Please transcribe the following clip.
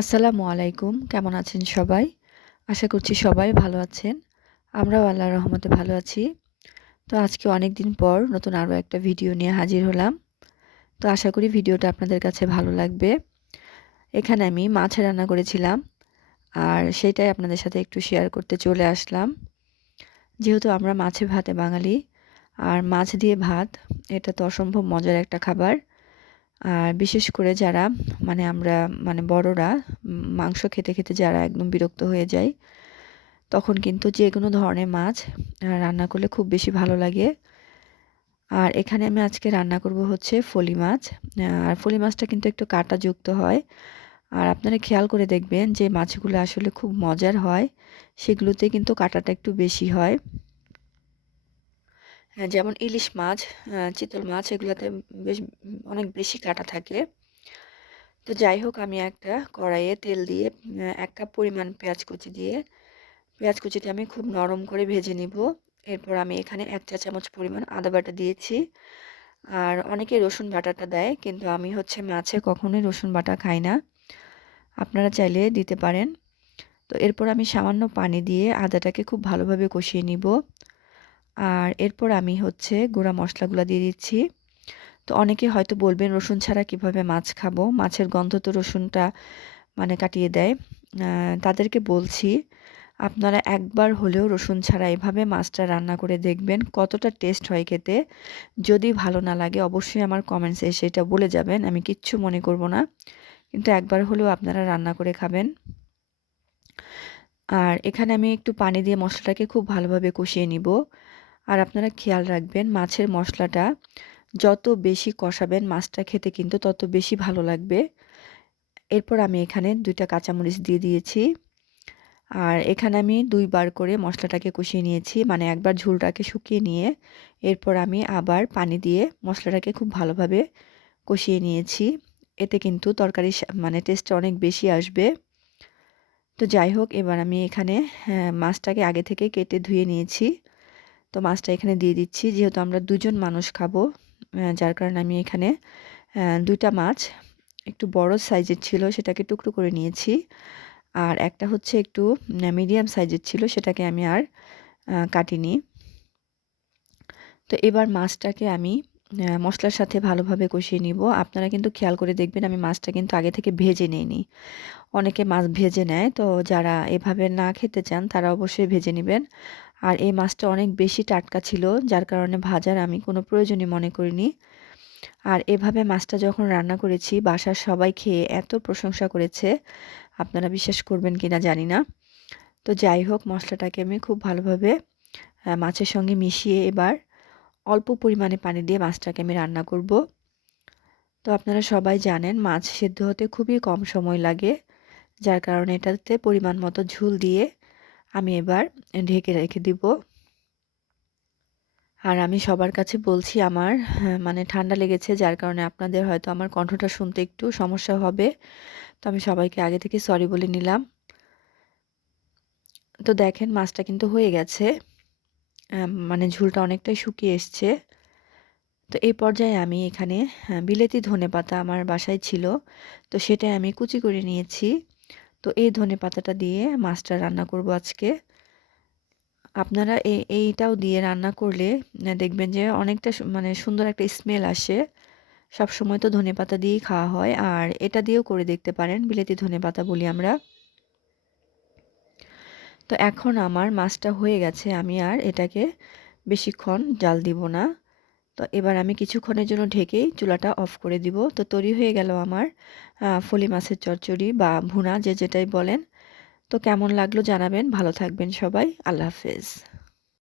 আসসালামু আলাইকুম। কেমন আছেন সবাই? আশা করছি সবাই ভালো আছেন। আমরাও আল্লাহ রহমতে ভালো আছি। তো আজকে অনেক দিন পর নতুন আরও একটা ভিডিও নিয়ে হাজির হলাম। তো আশা করি ভিডিওটা আপনাদের কাছে ভালো লাগবে। এখানে আমি মাছ রান্না করেছিলাম আর সেটাই আপনাদের সাথে একটু শেয়ার করতে চলে আসলাম। যেহেতু আমরা মাছে ভাতে বাঙালি আর মাছ দিয়ে ভাত, এটা তো অসম্ভব মজার একটা খাবার। আর বিশেষ করে যারা মানে আমরা মানে বড়রা মাংস খেতে খেতে যারা একদম বিরক্ত হয়ে যায় তখন কিন্তু যে কোনো ধরনের মাছ রান্না করলে খুব বেশি ভালো লাগে। আর এখানে আমি আজকে রান্না করব হচ্ছে ফলি মাছ। আর ফলি মাছটা কিন্তু একটু কাটা যুক্ত হয়। আর আপনারা খেয়াল করে দেখবেন যে মাছগুলো আসলে খুব মজার হয় সেগুলোতে কিন্তু কাটাটা একটু বেশি হ্যাঁ, যেমন ইলিশ মাছ চিতল মাছ, এগুলোতে বেশ অনেক বেশি কাটা থাকে। তো যাই হোক, আমি একটা কড়াইয়ে তেল দিয়ে এক কাপ পরিমাণ পেঁয়াজ কুচি দিয়ে, পেঁয়াজ কুচিটা আমি খুব নরম করে ভেজে নিব। এরপর আমি এখানে এক চা চামচ পরিমাণ আদা বাটা দিয়েছি। আর অনেকে রসুন বাটাটা দেয়, কিন্তু আমি হচ্ছে মাছে কখনোই রসুন বাটা খাই না। আপনারা চাইলে দিতে পারেন। তো এরপর আমি সামান্য পানি দিয়ে আদাটাকে খুব ভালোভাবে কষিয়ে নিব। আর এরপর আমি হচ্ছে গুঁড়া মশলাগুলো দিয়ে দিচ্ছি। তো অনেকে হয়তো বলবেন, রসুন ছাড়া কীভাবে মাছ খাব? মাছের গন্ধ তো রসুনটা মানে কাটিয়ে দেয়। তাদেরকে বলছি, আপনারা একবার হলেও রসুন ছাড়া এভাবে মাছটা রান্না করে দেখবেন, কতটা টেস্ট হয় খেতে। যদি ভালো না লাগে, অবশ্যই আমার কমেন্টসে সেটা বলে যাবেন। আমি কিচ্ছু মনে করব না, কিন্তু একবার হলেও আপনারা রান্না করে খাবেন। আর এখানে আমি একটু পানি দিয়ে মশলাটাকে খুব ভালোভাবে কষিয়ে নিব। আর আপনারা খেয়াল রাখবেন মাছের মশলাটা যত বেশি কষাবেন মাছটা খেতে কিন্তু তত বেশি ভালো লাগবে। এরপর আমি এখানে দুইটা কাঁচামরিচ দিয়ে দিয়েছি। আর এখানে আমি দুইবার করে মশলাটাকে কষিয়ে নিয়েছি মানে একবার ঝুলটাকে শুকিয়ে নিয়ে এরপর আমি আবার পানি দিয়ে মশলাটাকে খুব ভালোভাবে কষিয়ে নিয়েছি। এতে কিন্তু তরকারি মানে টেস্টটা অনেক বেশি আসবে। তো যাই হোক এবার আমি এখানে হ্যাঁ, মাছটাকে আগে থেকে কেটে ধুয়ে নিয়েছি। তো মাছটা এখানে দিয়ে দিচ্ছি। যেহেতু আমরা দুজন মানুষ খাব যার কারণে আমি এখানে দুইটা মাছ, একটু বড় সাইজের ছিল, সেটাকে টুকরো করে নিয়েছি। আর একটা হচ্ছে একটু মিডিয়াম সাইজের ছিল, সেটাকে আমি আর কাটিনি। তো এবার মাছটাকে আমি মশলার সাথে ভালোভাবে কষিয়ে নিব। আপনারা কিন্তু খেয়াল করে দেখবেন, আমি মাছটা কিন্তু আগে থেকে ভেজে নেইনি। অনেকে মাছ ভেজে নেয়, তো যারা এভাবে না খেতে চান, তারা অবশ্যই ভেজে নেবেন। আর এই মাছটা অনেক বেশি টাটকা ছিল, যার কারণে ভাজার আমি কোনো প্রয়োজনই মনে করিনি। আর এভাবে মাছটা যখন রান্না করেছি, বাসার সবাই খেয়ে এত প্রশংসা করেছে, আপনারা বিশ্বাস করবেন কি না জানি না। তো যাই হোক, মশলাটাকে আমি খুব ভালোভাবে মাছের সঙ্গে মিশিয়ে এবার অল্প পরিমাণে পানি দিয়ে মাছটাকে আমি রান্না করব। তো আপনারা সবাই জানেন, মাছ সেদ্ধ হতে খুবই কম সময় লাগে, যার কারণে এটাতে পরিমাণ মতো ঝুল দিয়ে আমি এবার ঢেকে রেখে দিব। আর আমি সবার কাছে বলছি আমার হ্যাঁ, মানে ঠান্ডা লেগেছে যার কারণে আপনাদের হয়তো আমার কণ্ঠটা শুনতে একটু সমস্যা হবে। তো আমি সবাইকে আগে থেকে সরি বলে নিলাম। তো দেখেন মাছটা কিন্তু হয়ে গেছে। মানে ঝুলটা অনেকটাই শুকিয়ে এসছে। তো এই পর্যায়ে আমি এখানে হ্যাঁ, বিলেতি ধনে পাতা আমার বাসায় ছিল। তো সেটাই আমি কুচি করে নিয়েছি। তো এই ধনে পাতাটা দিয়ে মাছটা রান্না করব আজকে। আপনারা এই এইটাও দিয়ে রান্না করলে দেখবেন যে অনেকটা মানে সুন্দর একটা স্মেল আসে। সব সময় তো ধনে পাতা দিয়েই খাওয়া হয়। আর এটা দিয়েও করে দেখতে পারেন, বিলেতি ধনে পাতা বলি আমরা। তো এখন আমার মাছটা হয়ে গেছে, আমি আর এটাকে বেশিক্ষণ জাল দিব না। তো এবার আমি কিছুক্ষণের জন্য ঢেকেই চুলাটা অফ করে দিব। তো তৈরি হয়ে গেল আমার ফলি মাছের চচ্চড়ি বা ভুনা যে যেটাই বলেন। তো কেমন লাগল জানাবেন। ভালো থাকবেন সবাই। আল্লাহ হাফেজ।